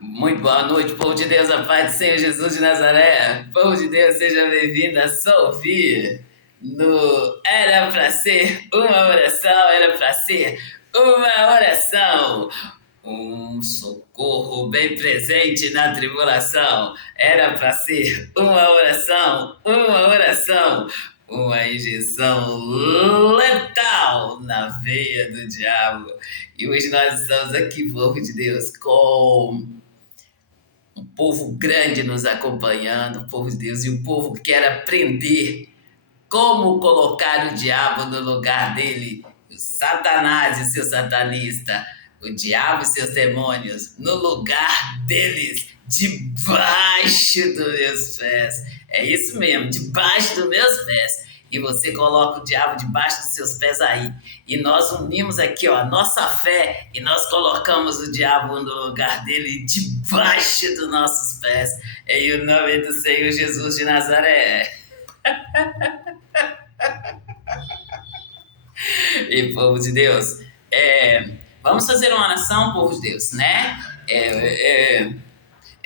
Muito boa noite, povo de Deus, a paz do Senhor Jesus de Nazaré. Povo de Deus, seja bem-vindo a só ouvir no Era Pra Ser uma Oração, era pra ser uma oração. Um socorro bem presente na tribulação. Era pra ser uma oração, uma oração. Uma injeção letal na veia do diabo. E hoje nós estamos aqui, povo de Deus, com um povo grande nos acompanhando, o povo de Deus, e o povo que quer aprender como colocar o diabo no lugar dele, o Satanás e seu satanista, o diabo e seus demônios, no lugar deles, debaixo dos meus pés. É isso mesmo, debaixo dos meus pés. E você coloca o diabo debaixo dos seus pés aí. E nós unimos aqui, ó, a nossa fé e nós colocamos o diabo no lugar dele, debaixo dos nossos pés. Em o nome do Senhor Jesus de Nazaré. E povo de Deus, vamos fazer uma oração, povo de Deus, né? É, é,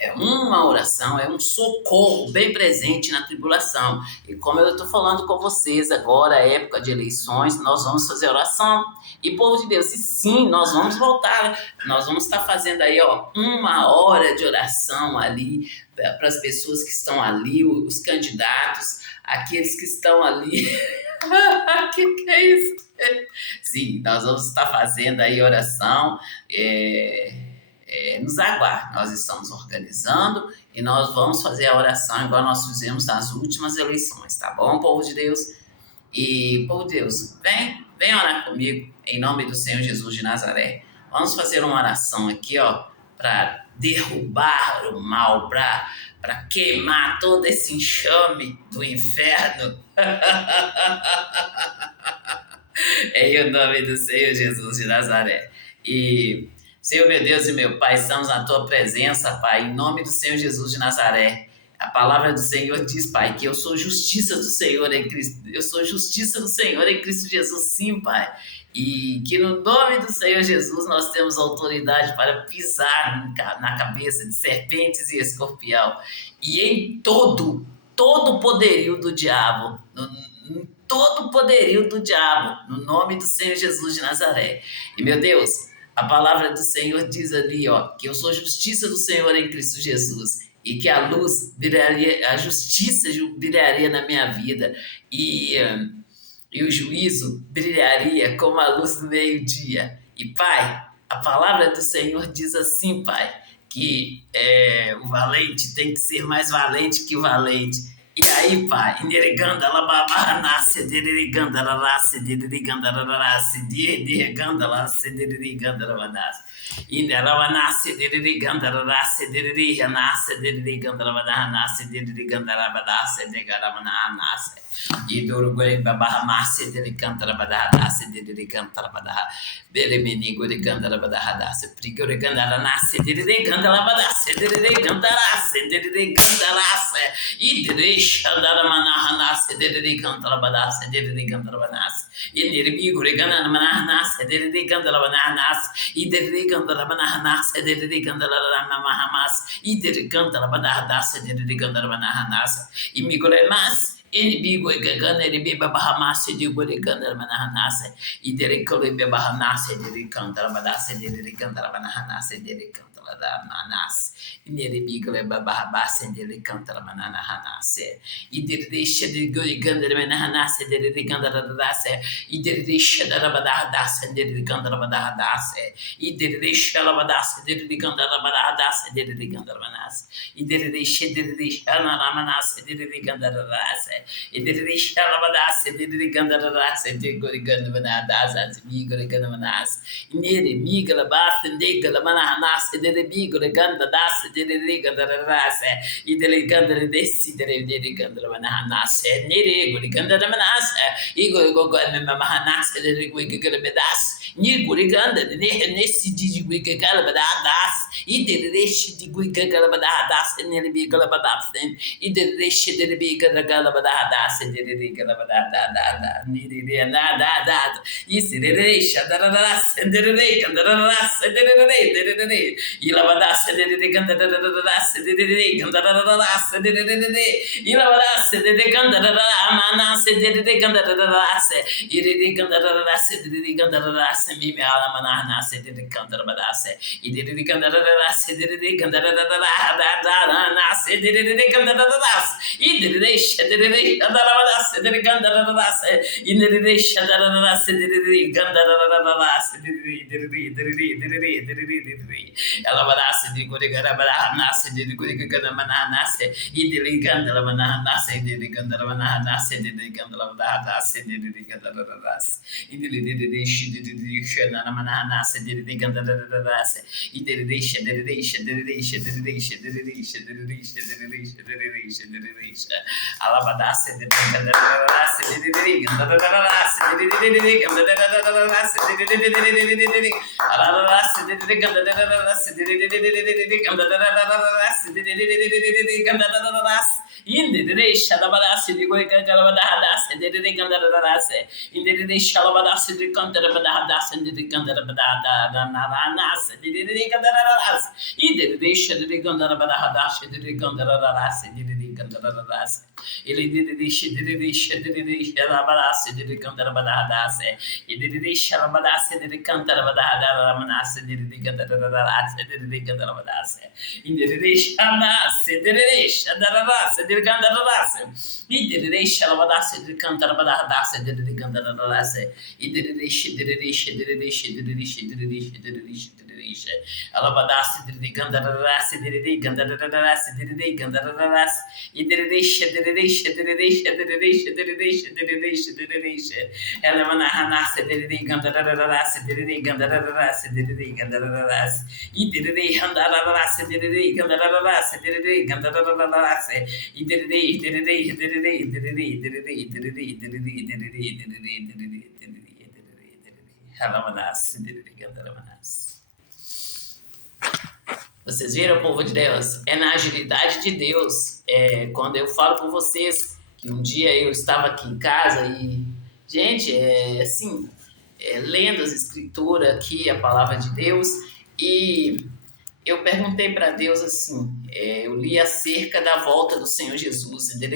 é uma oração, é um socorro bem presente na tribulação. E como eu estou falando com vocês agora, época de eleições, nós vamos fazer oração. E povo de Deus, e sim, nós vamos voltar, nós vamos estar fazendo aí, ó, uma hora de oração ali para as pessoas que estão ali, os candidatos, aqueles que estão ali. Que é isso? Sim, nós vamos estar fazendo aí oração. Nos aguarde, nós estamos organizando e nós vamos fazer a oração igual nós fizemos nas últimas eleições, tá bom, povo de Deus? E, povo de Deus, vem orar comigo, em nome do Senhor Jesus de Nazaré. Vamos fazer uma oração aqui, ó, para derrubar o mal, para queimar todo esse enxame do inferno. Em o nome do Senhor Jesus de Nazaré. E, Senhor, meu Deus e meu Pai, estamos na tua presença, Pai, em nome do Senhor Jesus de Nazaré. A palavra do Senhor diz, Pai, que eu sou justiça do Senhor em Cristo. Eu sou justiça do Senhor em Cristo Jesus, sim, Pai. E que no nome do Senhor Jesus nós temos autoridade para pisar na cabeça de serpentes e escorpião. E em todo o poderio do diabo, todo o poderio do diabo, no nome do Senhor Jesus de Nazaré. E, meu Deus, a palavra do Senhor diz ali, ó, que eu sou justiça do Senhor em Cristo Jesus e que a luz brilharia, a justiça brilharia na minha vida e o juízo brilharia como a luz do meio-dia. E, Pai, a palavra do Senhor diz assim, Pai, que o valente tem que ser mais valente que o valente. E aí, pai, neriganda la baba nasce diriganda la rasse diriganda la rasse diriganda la se diriganda la nasce. Indela nasce diriganda la rasse diriga nasce diriganda la nasce diriganda la nasce diriganda la nasce. E do gore baba masse diriganda la nasce diriganda la dele menigo diriganda la nasce prigo diriganda la nasce diriganda la nasce diriganda la nasce diriganda la nasce. Idrish Andaramanahanas, Deddy Cantalabadas, Deddy Cantalabanas, Indirbigo Reganamanahanas, Deddy Cantalabananas, Idri Cantalabanahanas, Deddy Cantalamahamas, Idri Cantalabanadas, Deddy Cantalabanahanas, Imigolemas. Inimbigo e gagana e beba bahamase de guariganda manahanase, e derecole bebahanase de cantarabadase de cantarabanahanasse de cantaladanas, e neribigo e babahabase de cantarabanahanasse, e deixa de guariganda manahanase de cantaradase, e deixa da rabadahadasse de cantarabadahadasse, e deixa labadasse de cantarabadahadasse de cantarabanas, e deixa de ramanasse de cantaradase. E de Rishalabadasse, de Rigandarasse, de Gorigandanadas, Migorigananas, Nere, Migala Basta, Negala Mananas, de Bigore Gandadas, de Rigandarasse, e de Rigandare dessi, de Rigandananas, Nere, Gorigandananas, Igor Goganamas, de Riganadas, Niguriganda, nesse de Guigalabadas, e de Resh de Guigalabadas, and the Bigalabadas, e de Resh de Bigalabadas. ilabada sedede gandarara sedede gandarara sedede ilabada sedede gandarara amana sedede gandarara se irede gandarara sedede gandarara se mimi alamana na sedede gandarara se irede gandarara sedede gandarara da na sedede gandarara irede sedede gandarara sedede gandarara se irede gandarara sedede gandarara sedede Alabanase di Gorigana Nase di Gorigana Manase, Idili Gandala Manase, di Gandala Manase, di Gandala Manase, di Gandalas, Idili Shana Manase, di Gandalas, Idilation, Alabadase, di Gandalas, di Gandalas, Indire Shalabadas, the Goikalabadas, and the Gandaradas, in the Shalabadas, the Gandarabadas, and the Gandarabadas, the Gandaradas, either they should the Gandarabadas, the Gandaradas, the Gandaradas, Ilidi Shalabadas, the Gandarabadas, Ididi Shalabadas, the Gandarabadas, the Gandaradas, the Gandarabadas, in the Shanas, the Shadaras, the Gandaradas, Ididi Shalabadas, the Gandarabadas, the Gandaradas, Alabadas, the Gandaras, the Gandaras, the Gandaras, Elamanahanas, the Gandaras, the Gandaras, the Gandaras, Idiri Handararas, the Gandaras, the Gandaras, Halamanas, Gandaramas. Vocês viram, povo de Deus? É na agilidade de Deus. Quando eu falo com vocês que um dia eu estava aqui em casa e, gente, assim, lendo as escrituras aqui, a palavra de Deus, e eu perguntei para Deus assim, eu li acerca da volta do Senhor Jesus, e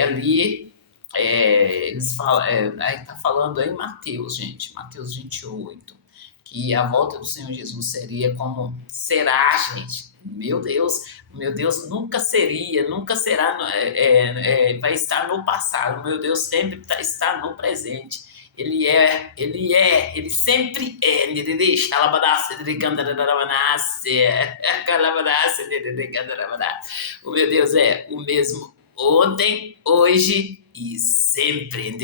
ali eles falam, aí está falando aí em Mateus, gente, Mateus 28, que a volta do Senhor Jesus seria como será, gente. Meu Deus nunca seria, nunca será, vai estar no passado. Meu Deus sempre está no presente. Ele sempre é. O meu Deus é o mesmo ontem, hoje e sempre.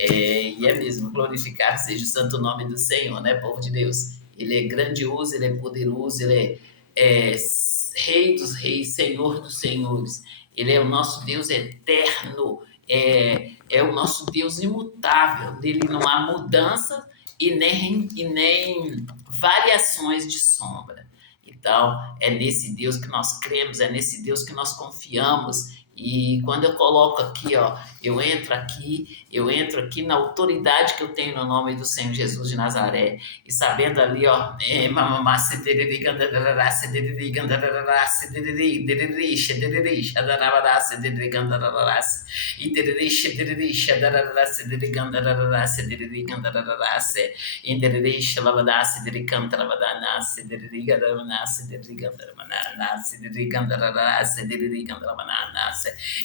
E é mesmo, glorificado seja o santo nome do Senhor, né, povo de Deus? Ele é grandioso, ele é poderoso, ele é Rei dos reis, Senhor dos senhores. Ele é o nosso Deus eterno, é o nosso Deus imutável. Nele não há mudança e nem variações de sombra. Então, é nesse Deus que nós cremos, é nesse Deus que nós confiamos. E quando eu coloco aqui, ó, eu entro aqui na autoridade que eu tenho no nome do Senhor Jesus de Nazaré, e sabendo ali, ó,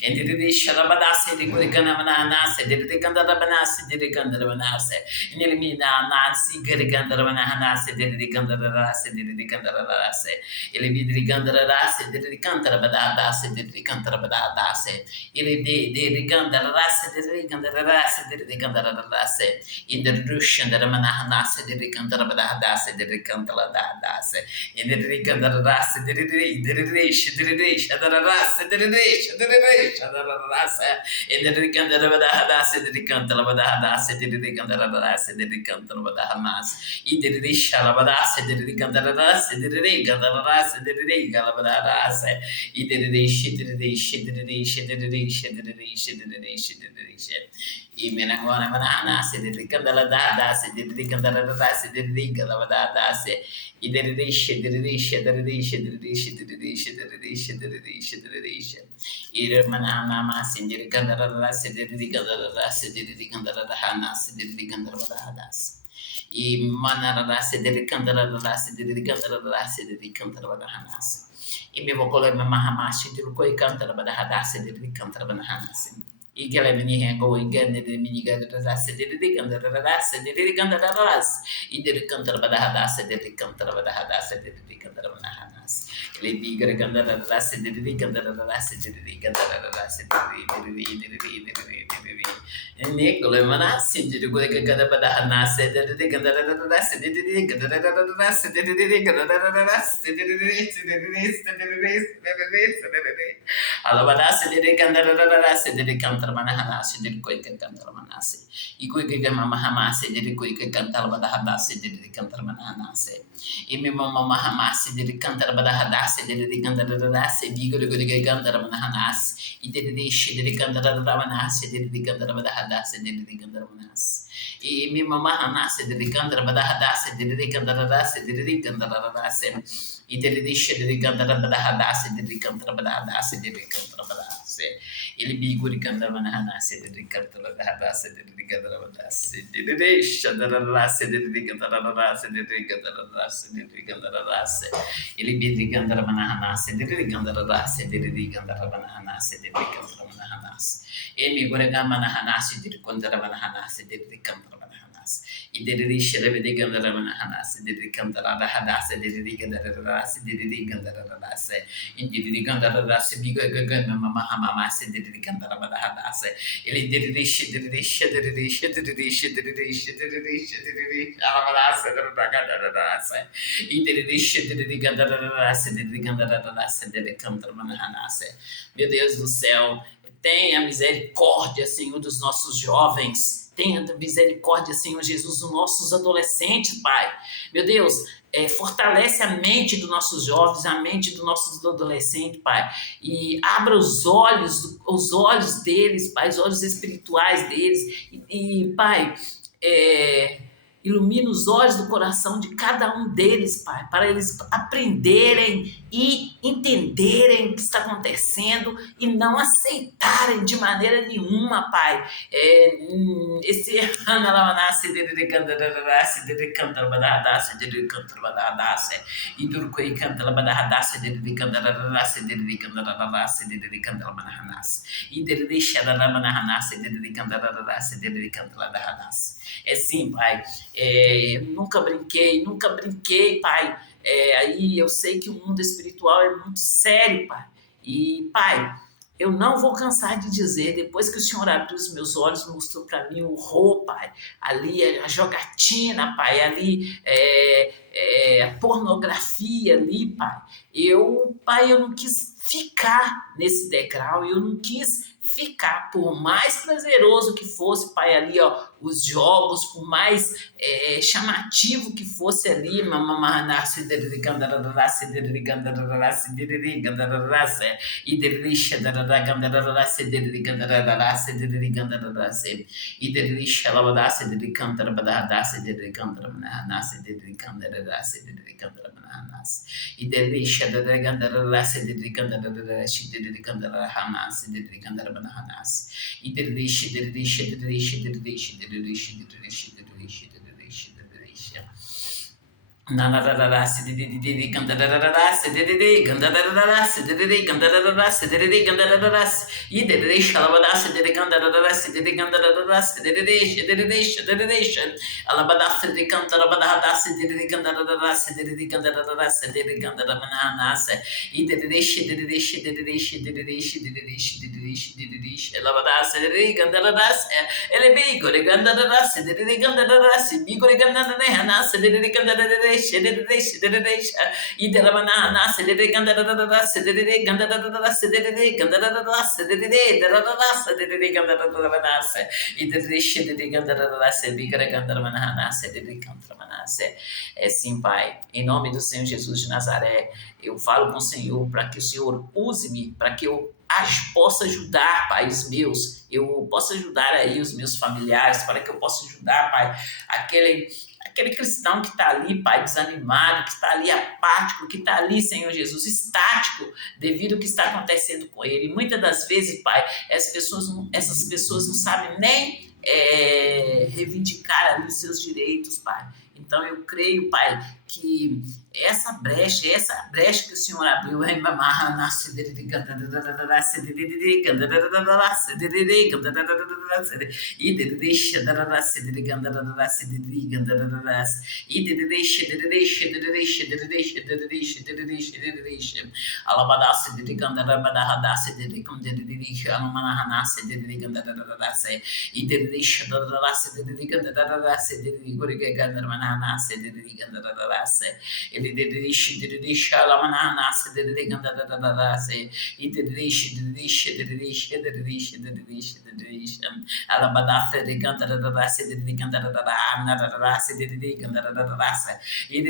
Indiriri shalabadase de Guriganamanase, de Rigandabanase, de Rigandabanase, Inimina Nasi, Garigandabanase, de Rigandarase, de Rigandarase, Elibigandarase, de Rigandarabadase, de Rigandarabadase, Ele de Rigandarase, de Rigandarase, de Rigandarase, in the Russian, the Manahanase, the Rigandarabadase, the Rigandaladase, in the Rigandarase, the Rish, the Rish, the Ras, the Rish, the Rish, the Rasa, in the Rigandarabadase, the Rigandarabadase, the Rigandarabadase, the Rigandarabadamas, in the Rish, Alabadase, the Rigandarabadase, the Rigandarabadase, the Rigandarabadase, in the Rish, the Rish, the Rish, the Rish, the Rish, the Rish, the Rish. Imenangona manana se de candela da se de candela da se de candela da se e de riche de riche de riche de riche de riche de riche de riche de riche e manana ma se de candela da se de candela da se de candela da hana se de candela da e manana da se de candela da se de candela da se de candela da hana e me vou colocar uma mahamashi de coi candela da hada se de candela da hana e que ela me rengo e ganha de mini ganda da se de candela da se de candela da e de candela da hada se de candela da hada se de candela da hana ele biga candela da se de candela da se de candela da se de Nicole Manassi di quelle che cadeva da Hanase, di candere da Rassi, di candere da Rassi, di candere da Rassi, allora Rassi, di candere da Rassi, di cantare Manahanasi, di quei che cantare Manassi, i cui che mamma Hamasi, di quei che cantava da Hadassi, di cantare Manahanasi, e mia mamma Hamasi, di cantare da Hadassi, di cantare da Rassi, di quelli che cantare Manahanasi, i dedici di cantare da Manassi, di cantare da Hadassi, di cantare Manassi. E mia mamma Hanassi, di cantare da Hadassi, di cantare da Rassi, di cantare da Rassi, i dedici di cantare da Hadassi, di cantare da Hadassi, di cantare da Rassi. Il bigo di cantare da Hanassi, di cantare da Hadassi, di cantare da Rassi, di dedici da Rassi, di cantare da Rassi, di cantare da Rassi, di cantare da Rassi. Il bigo di cantare da Hanassi, di cantare da Rassi, di cantare da Hanassi, di cantare da Hanassi. E mi guarda Manahanasi, di cantare da Hanassi, di cantare da Hanassi. I dedici di cantare da Hanassi, di cantare da Hadassi, di cantare da Rassi, di cantare da Rassi. Di cantare da Rassi, bigo che mamma Hamasi, di cantare da Hadassi. E dedici, meu Deus do céu, tenha misericórdia, Senhor, dos nossos jovens. Tenha misericórdia, Senhor Jesus, dos nossos adolescentes, Pai. Meu Deus, fortalece a mente dos nossos jovens, a mente dos nossos adolescentes, Pai. E abra os olhos deles, Pai, os olhos espirituais deles. E Pai, ilumina os olhos do coração de cada um deles, Pai, para eles aprenderem e entenderem o que está acontecendo e não aceitarem de maneira nenhuma, Pai, esse Hanalamanase de Cantarabadase, de Cantarabadase, de Cantarabadase, e do Koi Cantarabadase, de Cantarabadase, de Cantarabadase, de Cantarabadase, e de Shadaramanahanasse, de Cantarabadase, de Cantarabadase. É sim, Pai. Nunca brinquei, Pai. Aí eu sei que o mundo espiritual é muito sério, Pai. E, Pai, eu não vou cansar de dizer, depois que o Senhor abriu os meus olhos, mostrou para mim o horror, Pai, ali a jogatina, Pai, ali a pornografia ali, Pai. Pai, eu não quis ficar nesse degrau, eu não quis ficar, por mais prazeroso que fosse, Pai, ali, ó, os jogos, por mais chamativo que fosse ali, Nanarara, sidididi, gandararara, sidididi, gandararara, sidididi, gandararara, sidididi, gandararara, idididi, shalabada, sidididi, gandararara, sidididi, gandararara, sidididi, shidididi, shidididi, shid, alabada, sidididi, gandarabada, sidididi, gandararara, sidididi, gandararara, sidididi, gandarabana, idididi, shidididi, shidididi, shidididi, shidididi, shidididi, shidididi, shalabada, sidididi, gandararara, elebigo, gandararara, sidididi, gandararara, sibigo, gandararara, sidididi, gandararara, é sim, Pai, em nome do Senhor Jesus de Nazaré, eu falo com o Senhor para que o Senhor use-me, para que eu possa ajudar, Pai, os meus, eu possa ajudar aí os meus familiares, para que eu possa ajudar, Pai, aquele cristão que está ali, Pai, desanimado, que está ali apático, que está ali, Senhor Jesus, estático, devido ao que está acontecendo com ele. E muitas das vezes, Pai, essas pessoas não sabem nem reivindicar ali os seus direitos, Pai. Então eu creio, Pai, que essa brecha que o Senhor abriu, ele deixa ela mananase de gandarase e deixa alabadafe de gandarase de gandarase de gandarase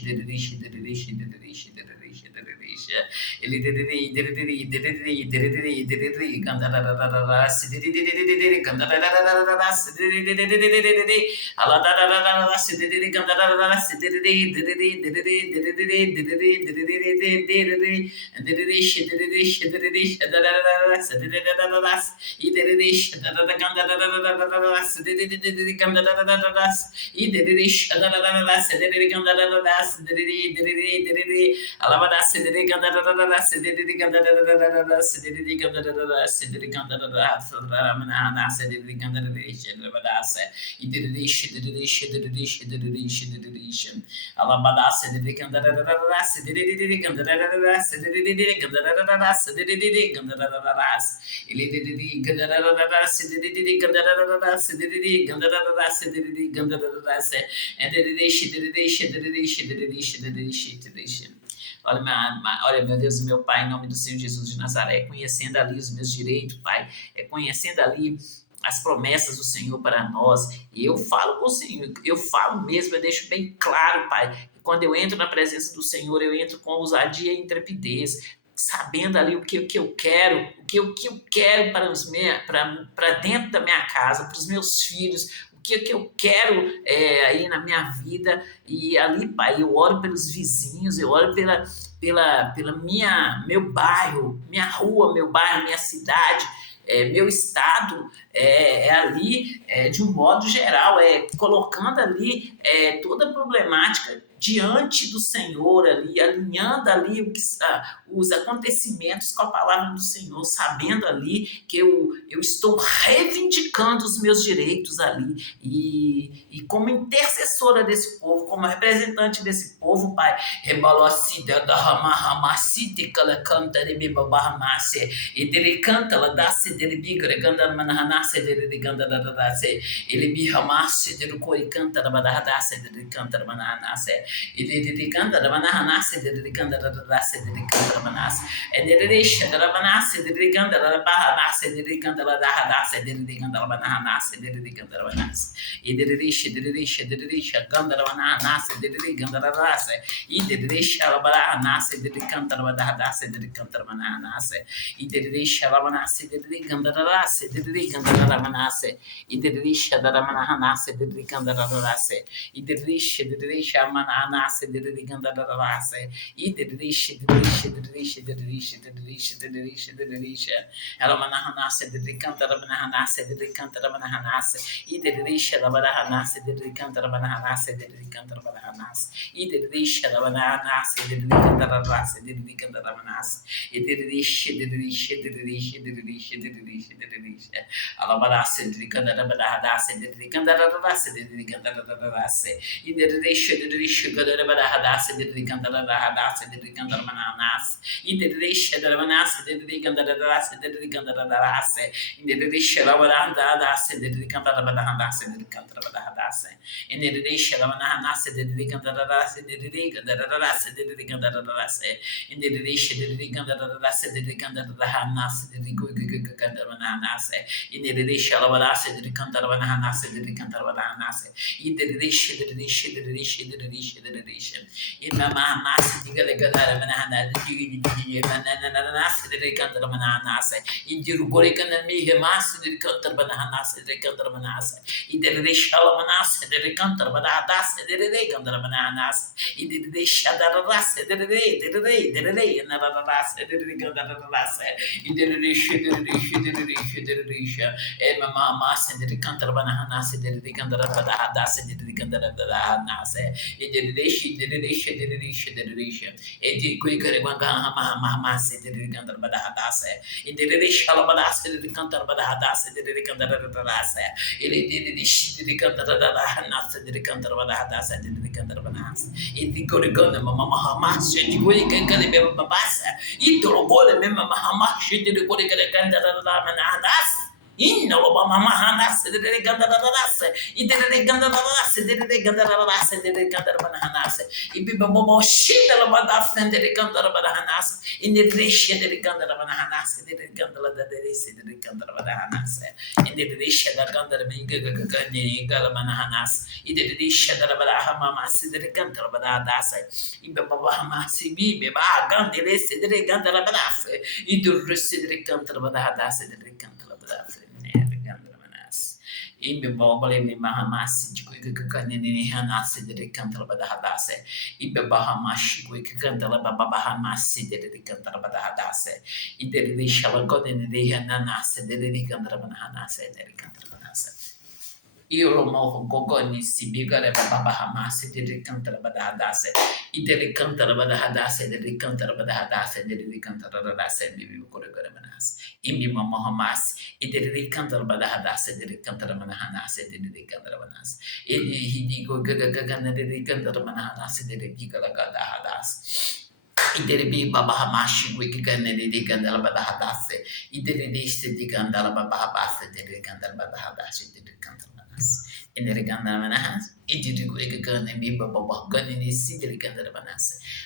e deixa ele Olha, meu Deus, meu Pai, em nome do Senhor Jesus de Nazaré, conhecendo ali os meus direitos, Pai, conhecendo ali as promessas do Senhor para nós, e eu falo com o Senhor, eu falo mesmo, eu deixo bem claro, Pai, que quando eu entro na presença do Senhor, eu entro com ousadia e intrepidez, sabendo ali o que eu quero, o que eu quero para dentro da minha casa, para os meus filhos, o que eu quero aí na minha vida, e ali, Pai, eu oro pelos vizinhos, eu oro pela meu bairro, minha rua, meu bairro, minha cidade, meu estado, ali, de um modo geral, colocando ali toda a problemática diante do Senhor ali, alinhando ali os acontecimentos com a palavra do Senhor, sabendo ali que eu estou reivindicando os meus direitos ali, e como intercessora desse povo, como representante desse povo, Pai, ele canta, ela dá se dele bigra, ganda manahanasse dele ganda da se, ele me ramasse dele coi canta da badahadasse dele canta da manahanasse, ele canta da manahanasse dele ganda da se dele canta da manasse, ele deixa da manasse dele ganda da bahanasse dele ganda da hadasse dele ganda da manahanasse dele ganda da manasse, ele deixa ganda da manahanasse dele ganda da raça, ele deixa a bahanasse dele canta da badahadasse dele canta da manahanasse, ele deixa a manase dele ganda da raça dele ganda da manase, ele deixa da manahanasse dele ganda da raça, ele deixa a manahanasse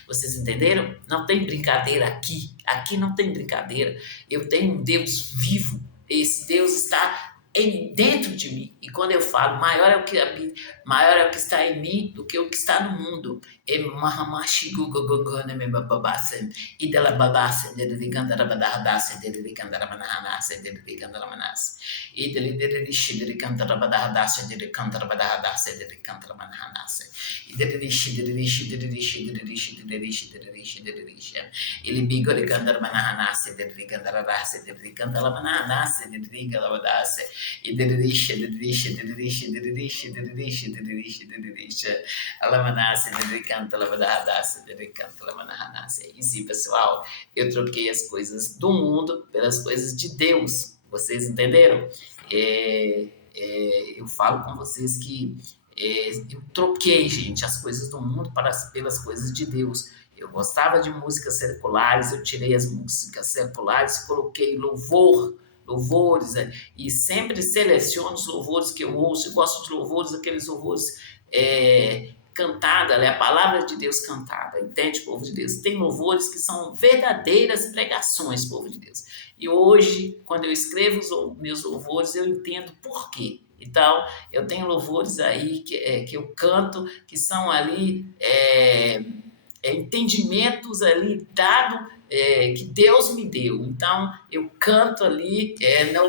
Vocês entenderam? Não tem brincadeira aqui. Aqui não tem brincadeira. Eu tenho um Deus vivo. Esse Deus está dentro de mim. E quando eu falo, maior é o que está em mim do que o que está no mundo. E sim, pessoal, eu troquei as coisas do mundo pelas coisas de Deus. Vocês entenderam? Eu falo com vocês que eu troquei, gente, as coisas do mundo pelas coisas de Deus. Eu gostava de músicas seculares, eu tirei as músicas seculares, coloquei louvores, e sempre seleciono os louvores que eu ouço. Eu gosto de louvores, aqueles louvores cantada, a palavra de Deus cantada, entende, povo de Deus? Tem louvores que são verdadeiras pregações, povo de Deus. E hoje, quando eu escrevo os meus louvores, eu entendo por quê. Então, eu tenho louvores aí que eu canto, que são ali entendimentos ali dado que Deus me deu. Então, eu canto ali,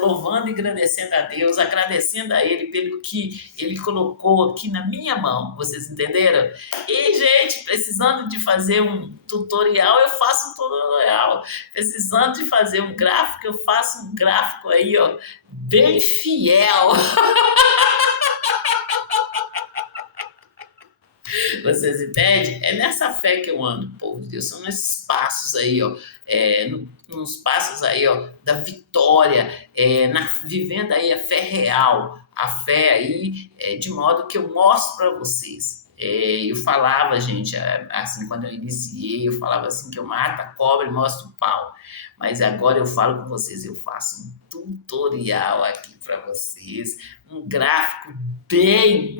louvando e agradecendo a Deus, agradecendo a Ele pelo que Ele colocou aqui na minha mão. Vocês entenderam? E, gente, precisando de fazer um tutorial, eu faço um tutorial. Precisando de fazer um gráfico, eu faço um gráfico aí, ó, bem fiel. Vocês entendem? É nessa fé que eu ando, povo de Deus. São nesses passos aí, ó. Nos passos aí, ó, da vitória, vivendo aí a fé real, a fé aí, de modo que eu mostro para vocês. Eu falava, gente, assim, quando eu iniciei, eu falava assim que eu mato a cobra e mostro o pau. Mas agora eu falo com vocês, eu faço um tutorial aqui para vocês, um gráfico bem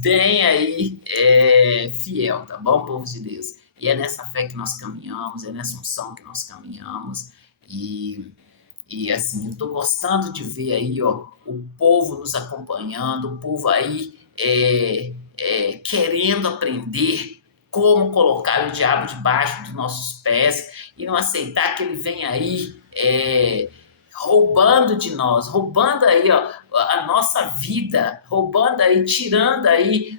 bem aí fiel, tá bom, povo de Deus? E é nessa fé que nós caminhamos, é nessa unção que nós caminhamos. E assim, eu tô gostando de ver aí, ó, o povo nos acompanhando, o povo aí querendo aprender como colocar o diabo debaixo dos nossos pés e não aceitar que ele vem aí roubando de nós, roubando aí, ó, a nossa vida, roubando aí, tirando aí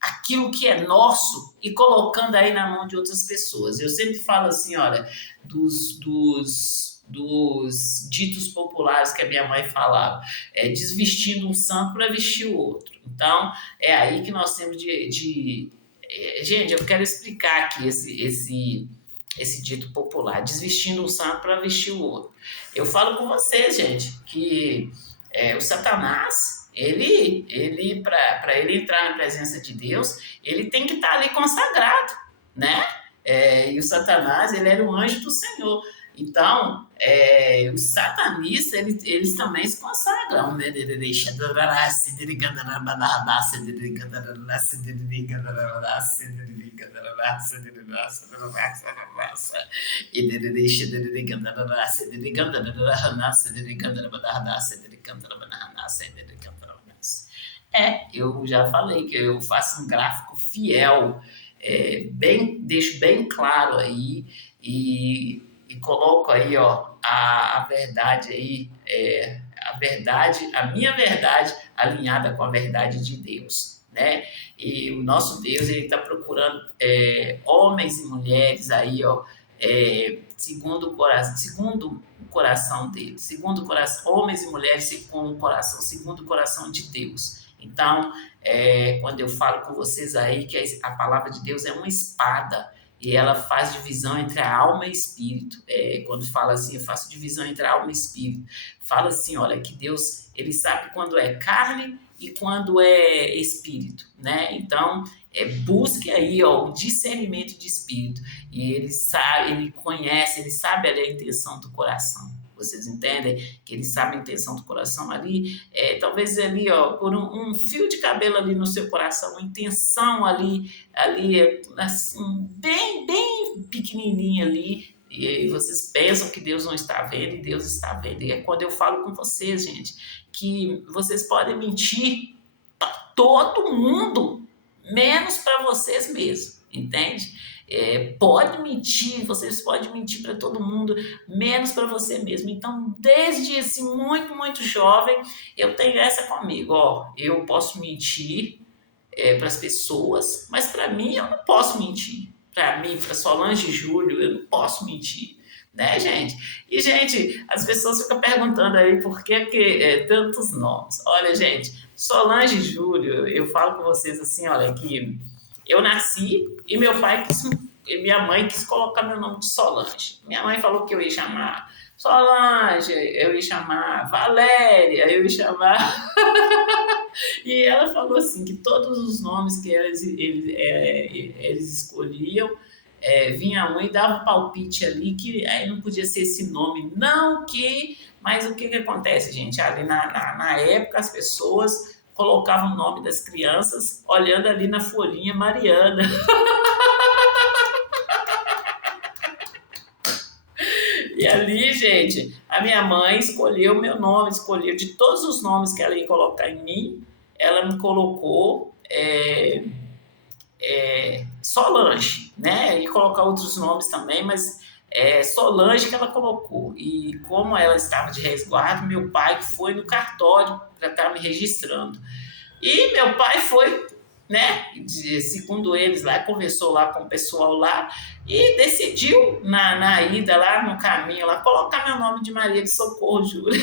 aquilo que é nosso e colocando aí na mão de outras pessoas. Eu sempre falo assim, olha, dos ditos populares que a minha mãe falava, desvestindo um santo para vestir o outro. Então, é aí que nós temos gente, eu quero explicar aqui esse dito popular, desvestindo um santo para vestir o outro. Eu falo com vocês, gente, que o Satanás, ele para ele entrar na presença de Deus, ele tem que estar ali consagrado, né? E o Satanás, ele era o anjo do Senhor. Então, os satanistas, eles também se consagram, né? Eu já falei que eu faço um gráfico fiel, deixo bem claro aí e coloco aí, ó, a verdade aí, a minha verdade alinhada com a verdade de Deus, né? E o nosso Deus, ele está procurando homens e mulheres aí, ó, segundo o coração dele, homens e mulheres com o coração, segundo o coração de Deus. Então, quando eu falo com vocês aí que a palavra de Deus é uma espada, e ela faz divisão entre a alma e espírito. Quando fala assim, eu faço divisão entre a alma e espírito. Fala assim, olha, que Deus, ele sabe quando é carne e quando é espírito, né? Então, busque aí, ó, o discernimento de espírito. E ele sabe, ele conhece, ele sabe ali a intenção do coração. Vocês entendem? Que ele sabe a intenção do coração ali, talvez ali, ó, por um fio de cabelo ali no seu coração, uma intenção ali assim, bem pequenininha ali, e vocês pensam que Deus não está vendo, e Deus está vendo. E é quando eu falo com vocês, gente, que vocês podem mentir para todo mundo, menos para vocês mesmos, entende? Pode mentir, vocês podem mentir para todo mundo, menos para você mesmo. Então, desde assim, muito jovem, eu tenho essa comigo, ó, eu posso mentir para as pessoas, mas para mim eu não posso mentir. Para mim, para Solange Júlio, eu não posso mentir, né, gente? E, gente, as pessoas ficam perguntando aí por que tantos nomes. Olha, gente, Solange Júlio, eu falo com vocês assim, olha, que eu nasci e minha mãe quis colocar meu nome de Solange. Minha mãe falou que eu ia chamar Solange, eu ia chamar Valéria, eu ia chamar... E ela falou assim, que todos os nomes que eles escolhiam, vinha um e dava um palpite ali, que aí não podia ser esse nome, não que... Mas o que acontece, gente? Ali na época, as pessoas colocavam o nome das crianças olhando ali na folhinha Mariana. E ali, gente, a minha mãe escolheu o meu nome, escolheu de todos os nomes que ela ia colocar em mim, ela me colocou é, Solange, né? E colocar outros nomes também, mas Solange que ela colocou. E como ela estava de resguardo, meu pai foi no cartório para estar me registrando. E meu pai foi, né, segundo eles lá, conversou lá com o pessoal lá e decidiu, na ida lá, no caminho lá, colocar meu nome de Maria de Socorro Júlia.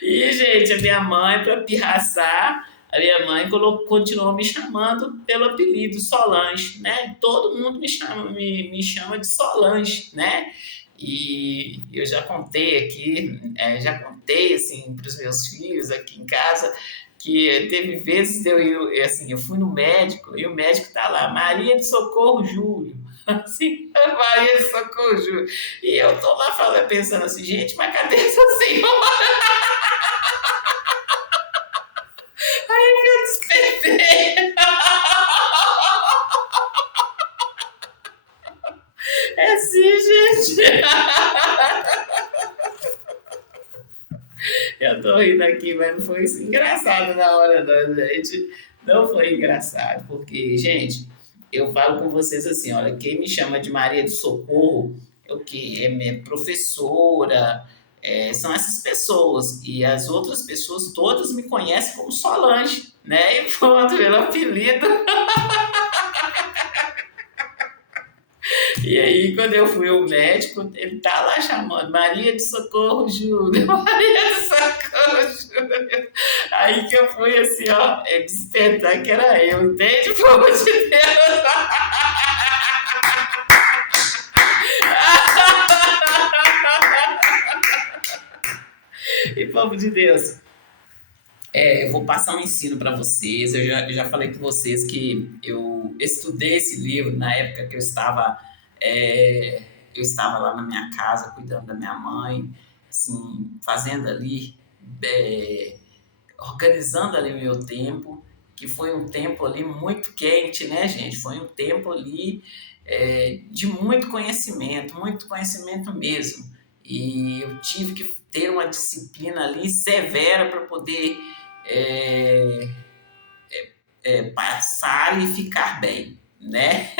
E, gente, a minha mãe, para pirraçar, a minha mãe continuou me chamando pelo apelido Solange, né? Todo mundo me chama de Solange, né? E eu já contei aqui, já contei assim para os meus filhos aqui em casa que teve vezes eu fui no médico e o médico tá lá, Maria de Socorro Júlio, assim, Maria de Socorro Júlio, e eu tô lá falando, pensando assim, gente, mas cadê essa senhora? Aí eu despertei. É assim, gente. Eu tô rindo aqui, mas não foi engraçado na hora, não, gente. Não foi engraçado, porque, gente, eu falo com vocês assim, olha, quem me chama de Maria do Socorro é o quê? É minha professora, são essas pessoas. E as outras pessoas todas me conhecem como Solange, né? E pronto, pelo apelido. E aí, quando eu fui ao médico, ele tá lá chamando Maria de Socorro Júlia, Maria de Socorro Júlia. Aí que eu fui assim, ó, despertar que era eu, entende? Por amor de Deus. E povo de Deus, eu vou passar um ensino para vocês. Eu já falei com vocês que eu estudei esse livro na época que é, eu estava lá na minha casa cuidando da minha mãe, assim, fazendo ali, é, organizando ali o meu tempo, que foi um tempo ali muito quente, né, gente? Foi um tempo ali de muito conhecimento mesmo. E eu tive que ter uma disciplina ali severa para poder é, passar e ficar bem, né?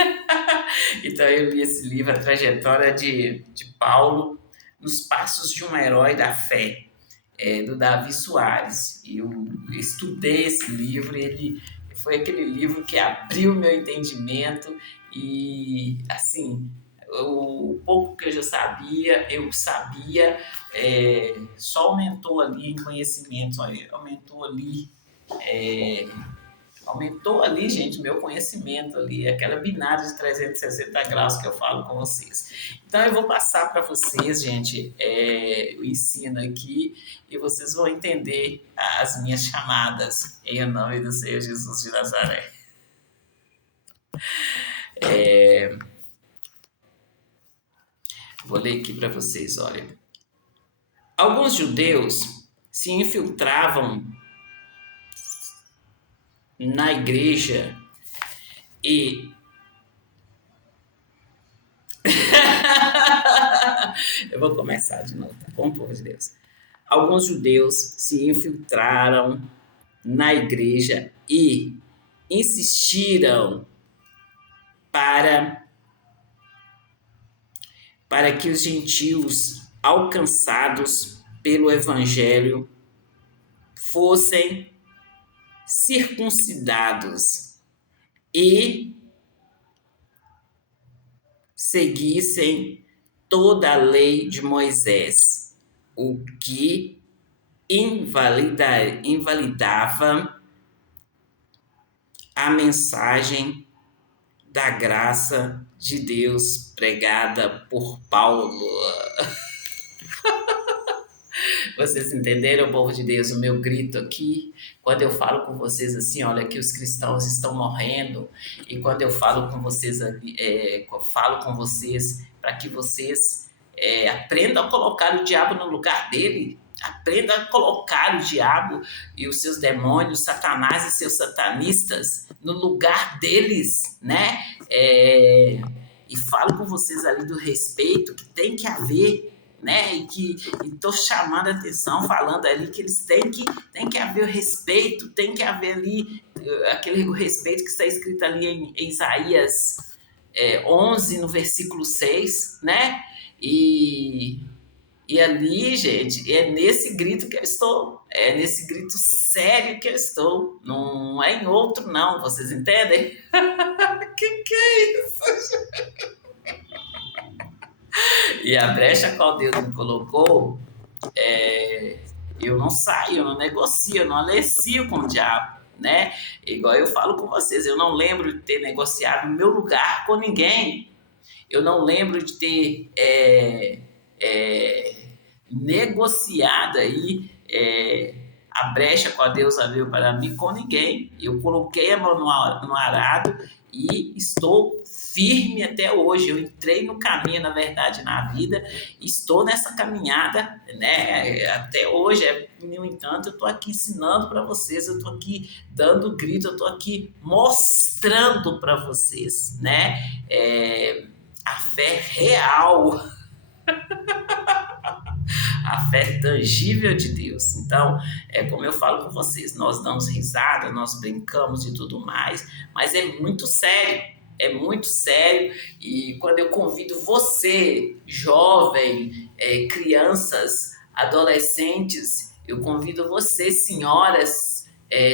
Então eu li esse livro, A Trajetória de Paulo nos Passos de um Herói da Fé, do Davi Soares. E eu estudei esse livro, ele foi aquele livro que abriu meu entendimento e, assim, o pouco que eu sabia, só aumentou ali em conhecimento, é, aumentou ali, gente, meu conhecimento ali, aquela binada de 360 graus que eu falo com vocês. Então, eu vou passar para vocês, gente, o ensino aqui e vocês vão entender as minhas chamadas em nome do Senhor Jesus de Nazaré. Vou ler aqui para vocês, olha. Alguns judeus se infiltravam na igreja e eu vou começar de novo, tá bom, povo de Deus? Alguns judeus se infiltraram na igreja e insistiram para que os gentios alcançados pelo evangelho fossem circuncidados e seguissem toda a lei de Moisés, o que invalidava a mensagem da graça de Deus pregada por Paulo. Vocês entenderam, povo de Deus, o meu grito aqui? Quando eu falo com vocês assim, olha, que os cristãos estão morrendo, e quando eu falo com vocês, falo com vocês para que vocês aprendam a colocar o diabo no lugar dele, aprenda a colocar o diabo e os seus demônios, Satanás e seus satanistas no lugar deles, né? E falo com vocês ali do respeito que tem que haver, né? E estou chamando a atenção, falando ali que eles tem que haver respeito, tem que haver ali aquele respeito que está escrito ali em Isaías 11, no versículo 6, né? E ali, gente, é nesse grito que eu estou. É nesse grito sério que eu estou. Não é em outro, não. Vocês entendem? Que é isso? E a brecha qual Deus me colocou, eu não saio, eu não negocio, eu não alecio com o diabo, né? Igual eu falo com vocês, eu não lembro de ter negociado no meu lugar com ninguém. Eu não lembro de ter negociado aí a brecha com a Deus abriu para mim com ninguém. Eu coloquei a mão no arado e estou firme até hoje. Eu entrei no caminho, na verdade, na vida, estou nessa caminhada, né? Até hoje, no entanto, eu estou aqui ensinando para vocês, eu estou aqui dando grito, eu estou aqui mostrando para vocês, né? A fé real, a fé tangível de Deus. Então, é como eu falo com vocês, nós damos risada, nós brincamos e tudo mais, mas é muito sério, e quando eu convido você, jovem, crianças, adolescentes, eu convido você, senhoras,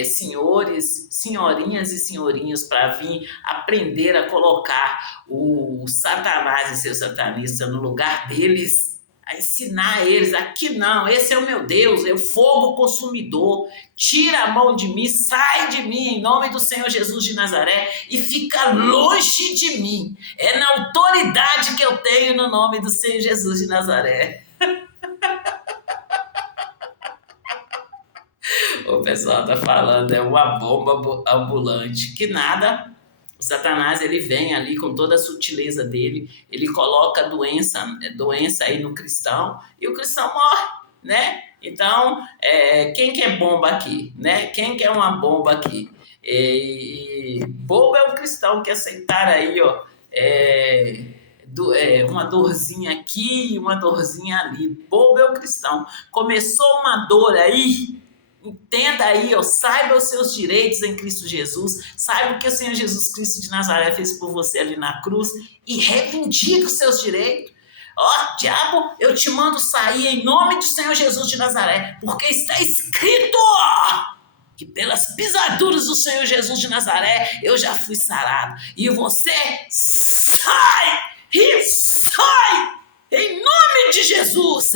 senhores, senhorinhas e senhorinhos, para vir aprender a colocar o Satanás e seus satanistas no lugar deles, a ensinar eles, aqui não, esse é o meu Deus, é o fogo consumidor, tira a mão de mim, sai de mim, em nome do Senhor Jesus de Nazaré, e fica longe de mim, é na autoridade que eu tenho no nome do Senhor Jesus de Nazaré. O pessoal tá falando, é uma bomba ambulante, que nada. O Satanás, ele vem ali com toda a sutileza dele, ele coloca doença aí no cristão, e o cristão morre, né? Então, quem que é bomba aqui, né? Quem que é uma bomba aqui? Bobo é um cristão que aceitar aí, ó, uma dorzinha aqui, uma dorzinha ali. Bobo é o cristão. Começou uma dor aí, entenda aí, ó, saiba os seus direitos em Cristo Jesus, saiba o que o Senhor Jesus Cristo de Nazaré fez por você ali na cruz e reivindique os seus direitos. Ó, diabo, eu te mando sair em nome do Senhor Jesus de Nazaré, porque está escrito que pelas pisaduras do Senhor Jesus de Nazaré eu já fui sarado. E você sai e sai em nome de Jesus.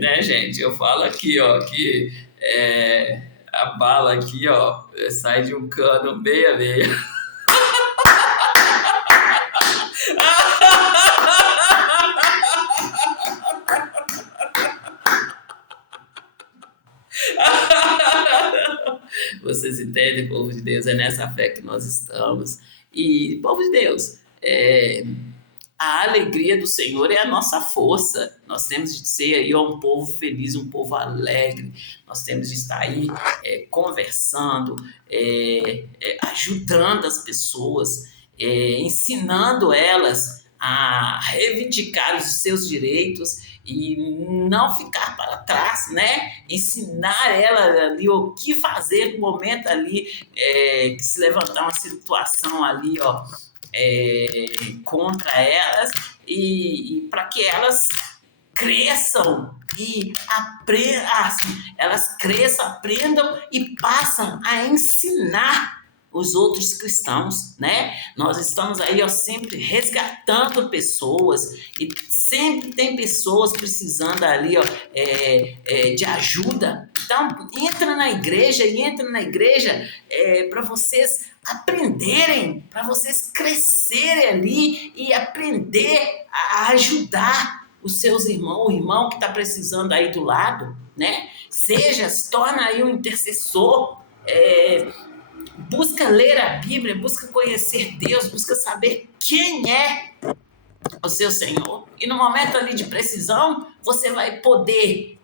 Né, gente, eu falo aqui, ó, que a bala aqui, ó, sai de um cano meia meia. Vocês entendem, povo de Deus? É nessa fé que nós estamos. E, povo de Deus, a alegria do Senhor é a nossa força. Nós temos de ser aí um povo feliz, um povo alegre. Nós temos de estar aí conversando, ajudando as pessoas, ensinando elas a reivindicar os seus direitos e não ficar para trás, né? Ensinar ela ali o que fazer no momento ali que se levantar uma situação ali, ó, contra elas, e para que elas cresçam e aprendam e passam a ensinar os outros cristãos, né? Nós estamos aí, ó, sempre resgatando pessoas, e sempre tem pessoas precisando ali, ó, de ajuda. Então, entra na igreja para vocês aprenderem, para vocês crescerem ali e aprender a ajudar os seus irmãos, o irmão que está precisando aí do lado, né? Se torna aí um intercessor, Busca ler a Bíblia, busca conhecer Deus, busca saber quem é o seu Senhor. E no momento ali de precisão, você vai poder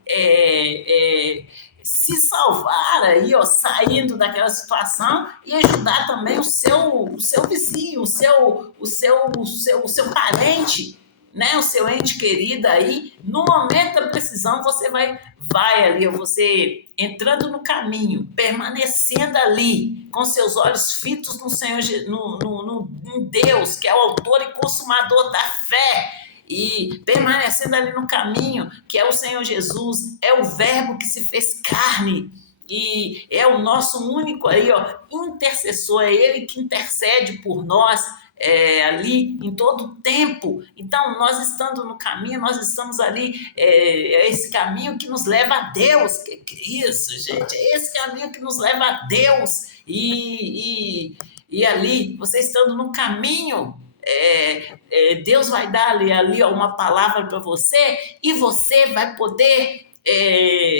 se salvar aí, ó, saindo daquela situação e ajudar também o seu vizinho, o seu parente, né, o seu ente querido aí. No momento da precisão, você vai ali, você entrando no caminho, permanecendo ali, com seus olhos fitos no Senhor, em Deus, que é o autor e consumador da fé, e permanecendo ali no caminho, que é o Senhor Jesus, é o verbo que se fez carne, e é o nosso único aí, ó, intercessor, é ele que intercede por nós, ali em todo o tempo. Então, nós estando no caminho, nós estamos ali, esse caminho que nos leva a Deus. Que é isso, gente? É esse caminho que nos leva a Deus. E ali, você estando no caminho, Deus vai dar ali uma palavra para você e você vai poder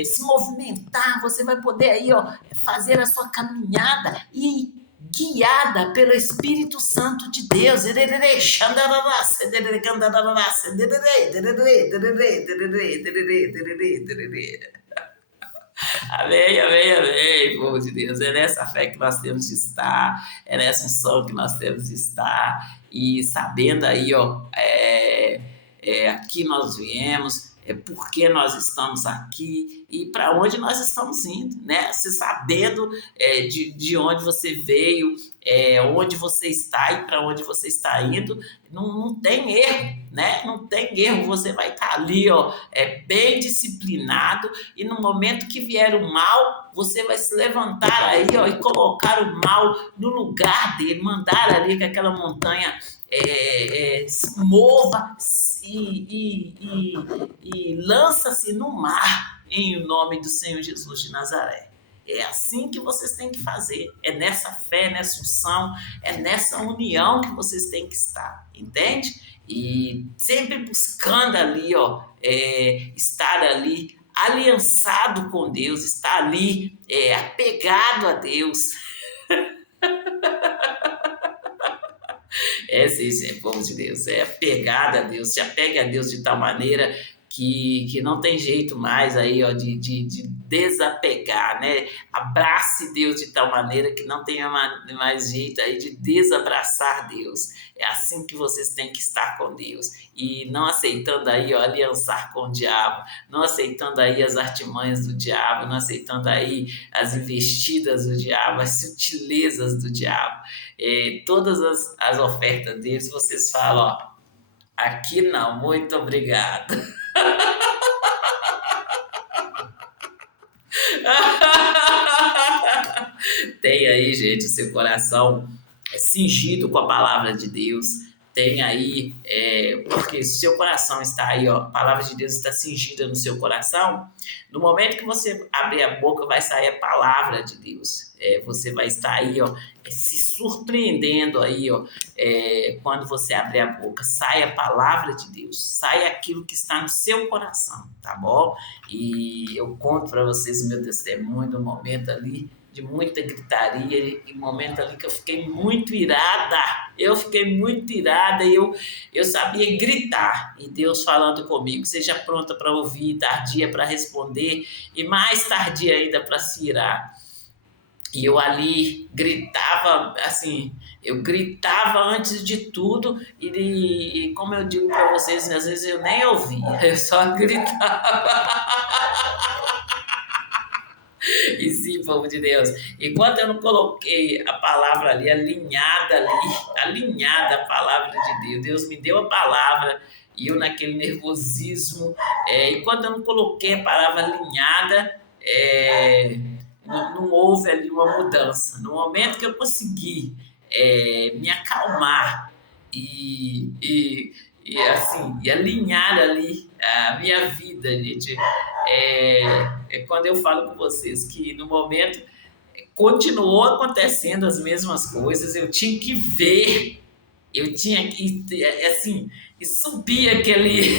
se movimentar, você vai poder aí, ó, fazer a sua caminhada e guiada pelo Espírito Santo de Deus. Amém, amém, amém, povo de Deus. É nessa fé que nós temos de estar, é nessa unção que nós temos de estar, e sabendo aí, ó, aqui nós viemos, porque nós estamos aqui e para onde nós estamos indo, né? Você sabendo de onde você veio, onde você está e para onde você está indo, não tem erro, né? Não tem erro, você vai estar ali, ó, bem disciplinado, e no momento que vier o mal, você vai se levantar aí, ó, e colocar o mal no lugar dele, mandar ali que aquela montanha se mova e lança-se no mar em nome do Senhor Jesus de Nazaré. É assim que vocês têm que fazer. É nessa fé, nessa unção, é nessa união que vocês têm que estar, entende? E sempre buscando ali, ó, estar ali aliançado com Deus, estar ali apegado a Deus. Esse é povo de Deus, é apegado a Deus, se apega a Deus de tal maneira que não tem jeito mais aí, ó, de desapegar, né? Abrace Deus de tal maneira que não tenha mais jeito aí de desabraçar Deus. É assim que vocês têm que estar com Deus, e não aceitando aí, ó, aliançar com o diabo, não aceitando aí as artimanhas do diabo, não aceitando aí as investidas do diabo, as sutilezas do diabo. Todas as ofertas deles, vocês falam, ó, aqui não, muito obrigado. Tem aí, gente, o seu coração cingido com a palavra de Deus. Tem aí, porque se o seu coração está aí, ó, a palavra de Deus está cingida no seu coração, no momento que você abrir a boca, vai sair a palavra de Deus. Você vai estar aí, ó, se surpreendendo aí, ó, quando você abrir a boca, sai a palavra de Deus, sai aquilo que está no seu coração, tá bom? E eu conto para vocês o meu testemunho do momento ali, de muita gritaria, e momento ali que eu fiquei muito irada, e eu sabia gritar, e Deus falando comigo, seja pronta para ouvir, tardia para responder, e mais tardia ainda para se irar. E eu ali gritava, assim, eu gritava antes de tudo, e como eu digo para vocês, às vezes eu nem ouvia, eu só gritava. E sim, povo de Deus, enquanto eu não coloquei a palavra ali, alinhada a palavra de Deus, Deus me deu a palavra, e eu naquele nervosismo, enquanto eu não coloquei a palavra alinhada, não houve ali uma mudança. No momento que eu consegui me acalmar e assim, e alinhar ali a minha vida, gente, quando eu falo com vocês que no momento continuou acontecendo as mesmas coisas, eu tinha que ver, eu tinha que, assim, e subir aquele...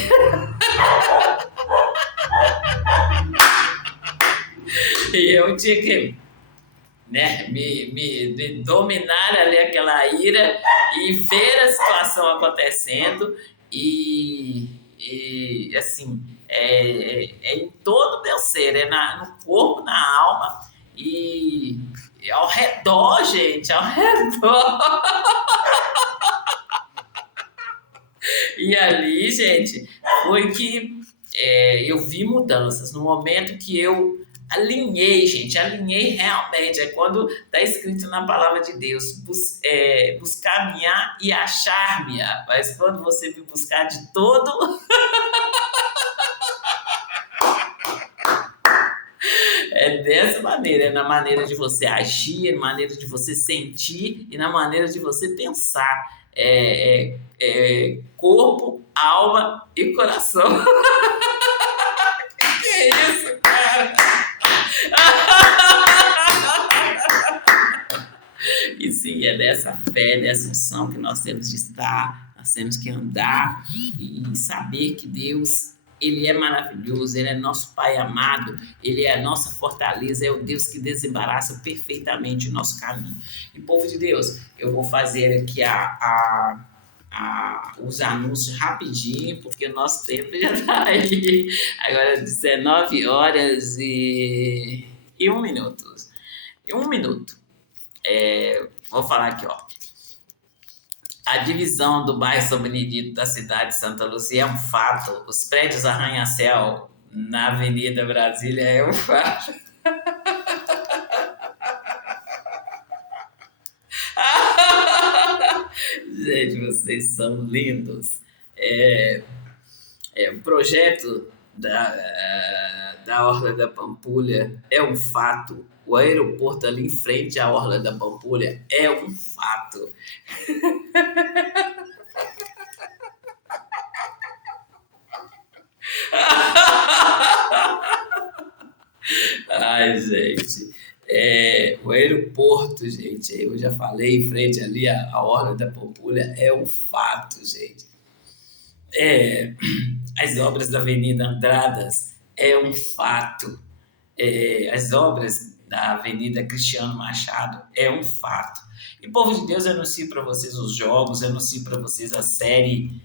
E eu tinha que né, me dominar ali aquela ira e ver a situação acontecendo e assim, é em todo o meu ser, no corpo, na alma e ao redor, gente, ao redor. E ali, gente, foi que eu vi mudanças. No momento que eu alinhei, gente, alinhei realmente. É quando está escrito na palavra de Deus: buscar-me e achar-me. Mas quando você me buscar de todo, é dessa maneira. É na maneira de você agir, é na maneira de você sentir e na maneira de você pensar. Corpo, alma e coração. Que é isso, cara? E sim, é dessa fé, dessa unção que nós temos de estar, nós temos que andar e saber que Deus, Ele é maravilhoso, Ele é nosso Pai amado, Ele é a nossa fortaleza, é o Deus que desembaraça perfeitamente o nosso caminho. E povo de Deus, eu vou fazer aqui os anúncios rapidinho, porque o nosso tempo já está aí. Agora 19 horas e 1 minuto. E 1 minuto. Vou falar aqui, ó. A divisão do bairro São Benedito da cidade de Santa Luzia é um fato. Os prédios arranha-céu na Avenida Brasília é um fato. Gente, vocês são lindos. O projeto da Orla da Pampulha é um fato. O aeroporto ali em frente à Orla da Pampulha é um fato. Ai, gente. O aeroporto, gente, eu já falei, em frente ali à Orla da Pampulha, é um fato, gente. As obras da Avenida Andradas é um fato. As obras da Avenida Cristiano Machado é um fato. E, povo de Deus, eu anuncio para vocês os jogos, eu anuncio para vocês a série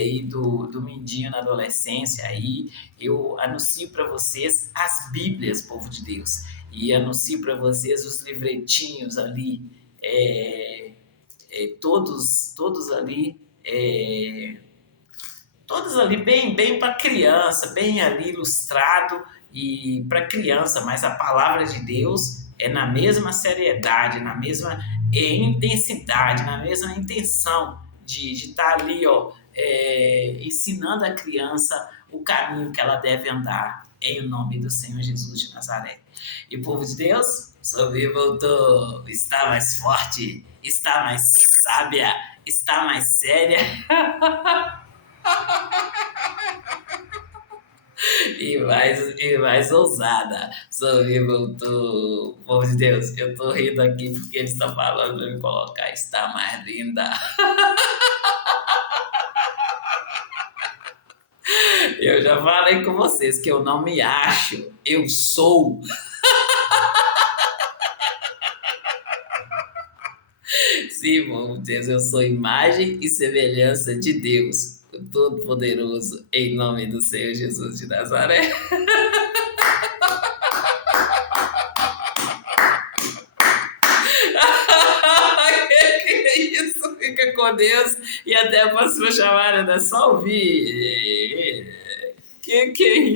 aí do Mindinho na adolescência aí, eu anuncio para vocês as Bíblias, povo de Deus, e anuncio para vocês os livretinhos ali, todos ali, todos ali bem para criança, bem ali ilustrado e para criança, mas a palavra de Deus é na mesma seriedade, na mesma intensidade, na mesma intenção de estar ali, ó, ensinando a criança o caminho que ela deve andar, em nome do Senhor Jesus de Nazaré. E o povo de Deus, sobre voltou, está mais forte, está mais sábia, está mais séria e mais ousada. Sobre voltou, povo de Deus, eu tô rindo aqui porque eles estão falando para me colocar, está mais linda. Eu já falei com vocês que eu não me acho, eu sou. Sim, meu Deus, eu sou imagem e semelhança de Deus, o Todo-Poderoso, em nome do Senhor Jesus de Nazaré. Que é isso? Fica com Deus e até a próxima chamada, é só ouvir. Que é isso?